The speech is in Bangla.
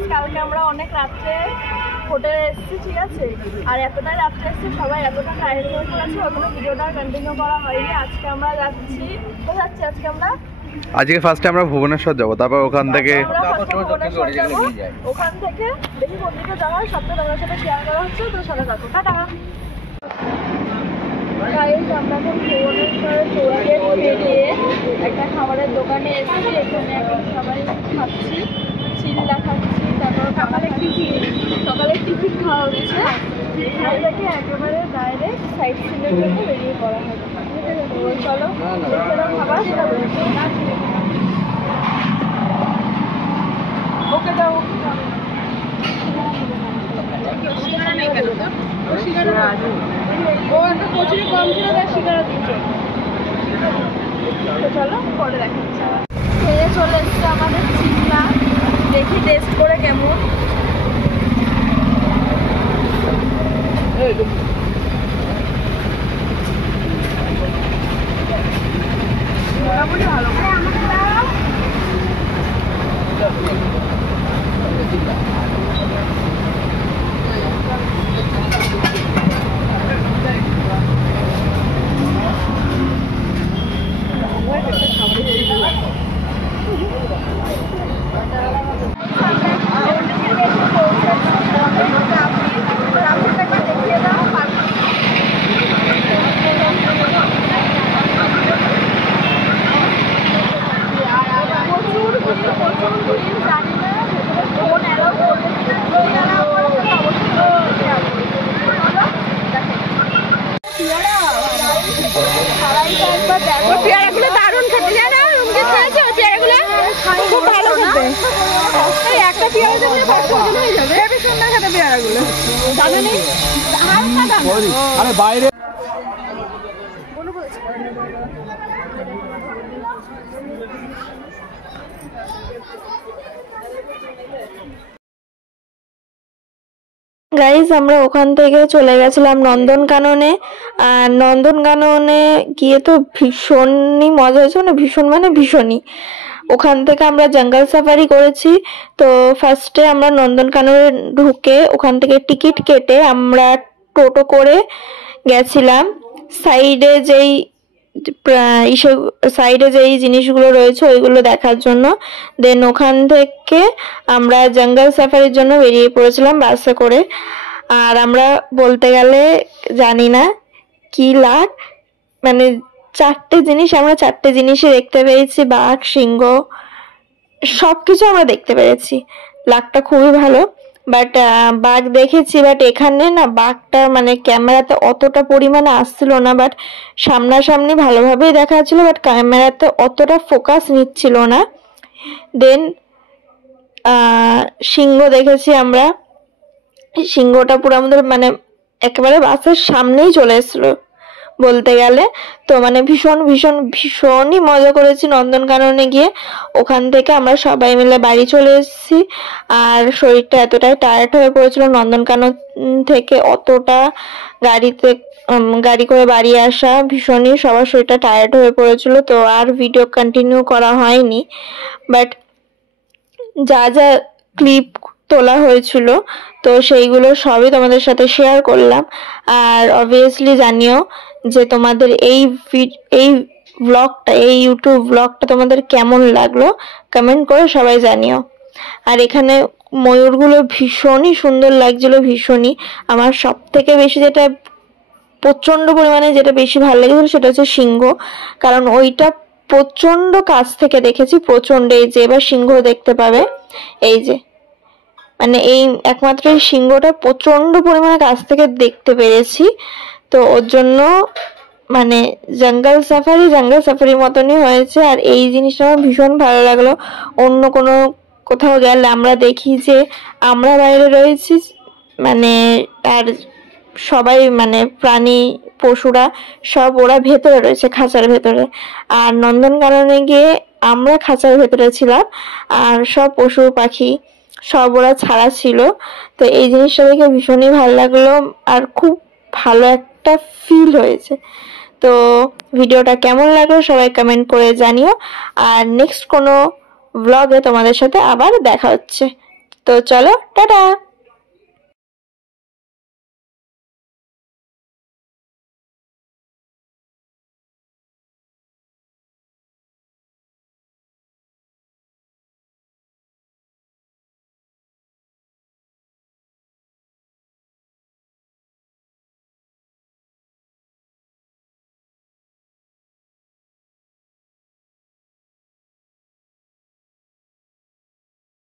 গাইস, কালকে আমরা অনেক রাত্রে হোটেলে এসেছি, ঠিক আছে? আর এতটাই রাত্রে এসেছি, সবাই এতটা টায়ার্ড হয়ে পড়েছে, ওখানে ভিডিওটা কন্টিনিউ করা হয়নি। আজকে আমরা যাচ্ছি, কোথায় যাচ্ছি আজকে আমরা? আজকে ফার্স্টে আমরা ভুবনেশ্বর যাবো, তারপর ওখান থেকে ওখান থেকে দেখি কোন দিকে যাওয়া হয়, সবটা তোমাদের সাথে শেয়ার করা হচ্ছে। তো সাথে থাকো, টাটা। গাইস, আমরা এখন ভুবনেশ্বরে টোলগেট পেরিয়ে একটা খাবারের দোকানে এসেছি। এখানে এখন সবাই খাচ্ছি, চিল্লা খাচ্ছি, তারপর সকালে টিফিন খাওয়া হচ্ছে। এখান থেকে একেবারে ডাইরেক্ট সাইড সিনের জন্য বেরিয়ে পড়া হবে। চলো খাবার ওকে দাও। ও একটা কচুরি কম ছিল, তার শিকারা দিচ্ছে। চলো পরে দেখাচ্ছি। খেয়ে চলে এসছে আমাদের চিল্লা, দেখি টেস্ট করে কেমন। মোটামুটি ভালো। পেয়ারাগুলো দারুণ খেতে, জানো? রুমকে খেয়েছে পেয়ারাগুলো, খুব ভালো খেতে। একটা পেয়ারা দিলে 500 ওজন হয়ে যাবে। হেবি সুন্দর খেতে পেয়ারাগুলো। দাদা নেই হালকা দাম। আরে বাইরে গাইজ, আমরা ওখান থেকে চলে গেছিলাম নন্দনকাননে। আর নন্দনকাননে গিয়ে তো ভীষণই মজা হয়েছে, মানে ভীষণই। ওখান থেকে আমরা জঙ্গল সাফারি করেছি। তো ফার্স্টে আমরা নন্দনকাননে ঢুকে ওখান থেকে টিকিট কেটে আমরা টোটো করে গেছিলাম সাইডে যেই জিনিসগুলো রয়েছে ওইগুলো দেখার জন্য। দেন ওখান থেকে আমরা জঙ্গল সাফারির জন্য বেরিয়ে পড়েছিলাম বাসে করে। আর আমরা বলতে গেলে জানি না কি লাখ, মানে আমরা চারটে জিনিসই দেখতে পেয়েছি, বাঘ, সিংহ, সবকিছু আমরা দেখতে পেরেছি। লাকটা খুবই ভালো। বাট বাঘ দেখেছি, বাট এখানে না বাঘটা মানে ক্যামেরাতে অতটা পরিমাণে আসছিল না, বাট সামনাসামনি ভালোভাবেই দেখা যাচ্ছিল, বাট ক্যামেরাতে অতটা ফোকাস নিচ্ছিল না। দেন সিংহ দেখেছি আমরা। সিংহটা পুরো আমাদের মানে একেবারে বাসের সামনেই চলে এসেছিলো বলতে গেলে। তো মানে ভীষণই মজা করেছি নন্দনকাননে গিয়ে। ওখান থেকে আমরা সবাই মিলে বাড়ি চলে এসেছি। আর শরীরটা এতটাই টায়ার্ড হয়ে পড়েছিল, নন্দনকানন থেকে অতটা গাড়ি করে বাড়ি আসা, ভীষণই সবার শরীরটা টায়ার্ড হয়ে পড়েছিল। তো আর ভিডিও কন্টিনিউ করা হয়নি, বাট যা ক্লিপ তোলা হয়েছিল তো সেইগুলো সবই তোমাদের সাথে শেয়ার করলাম। আর অবভিয়াসলি জানিও যে তোমাদের এই ব্লগটা, এই ইউটিউব ব্লগটা তোমাদের কেমন লাগলো, কমেন্ট করে সবাই জানিও। আর এখানে ময়ূরগুলো ভীষণই সুন্দর লাগছিল, ভীষণই। আমার সব থেকে বেশি প্রচন্ড পরিমাণে যেটা বেশি ভালো লেগেছিল সেটা হচ্ছে সিংহ, কারণ ওইটা প্রচন্ড কাছ থেকে দেখেছি, প্রচন্ড। এই যে এবার সিংহ দেখতে পাবে, এই যে মানে এই একমাত্র এই সিংহটা প্রচন্ড পরিমাণে কাছ থেকে দেখতে পেরেছি। তো ওর জন্য মানে জঙ্গল সাফারি মতনই হয়েছে। আর এই জিনিসটা আমার ভীষণ ভালো লাগলো। অন্য কোনো কোথাও গেলে আমরা দেখি যে আমরা বাইরে রয়েছি, মানে আর সবাই মানে প্রাণী পশুরা সব ওরা ভেতরে রয়েছে, খাঁচার ভেতরে। আর নন্দনকাননে গিয়ে আমরা খাঁচার ভেতরে ছিলাম, আর সব পশু পাখি সব ওরা ছাড়া ছিল। তো এই জিনিসটা দেখে ভীষণই ভালো লাগলো, আর খুব ভালো একটা ফিল হয়েছে। তো ভিডিওটা কেমন লাগলো সবাই কমেন্ট করে জানিও। আর নেক্সট কোনো ব্লগে তোমাদের সাথে আবার দেখা হচ্ছে। তো চলো টাটা।